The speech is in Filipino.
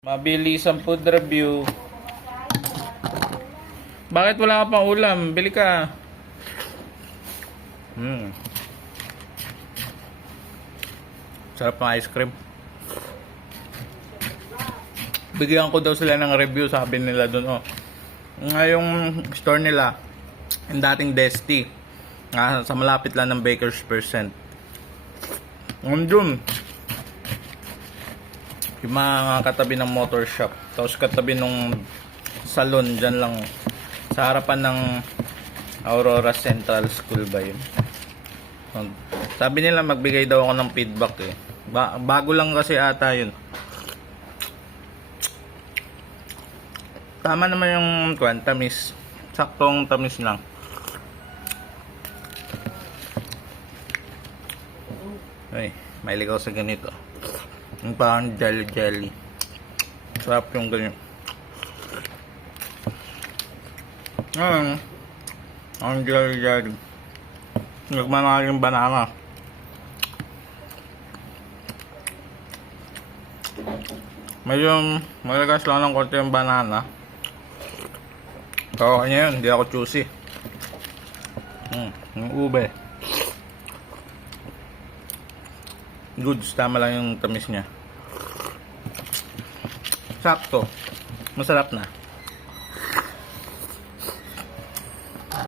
Mabilis ang food review. Bakit wala ka pang ulam? Bili ka. Sarap ng ice cream. Bigyan ko daw sila ng review, sabi nila doon. Ngayong store nila, yung dating Desti, sa malapit lang ng Baker's Percent. Doon yung mga katabi ng motor shop, tapos katabi ng salon, dyan lang sa harapan ng Aurora Central School ba yun. Sabi nila magbigay daw ako ng feedback bago lang kasi ata yun. Tama naman yung tamis, saktong tamis lang. Ay, may ligaw sa ganito. Yung parang jelly. Sarap yung ganyan. Ang jelly. Nagmamahal yung banana. Medyo malagas lang ng konti yung banana. So, kanya yun. Hindi ako choosy. Yung ube. Goods, tama lang yung tamis niya. Sakto. Masarap na.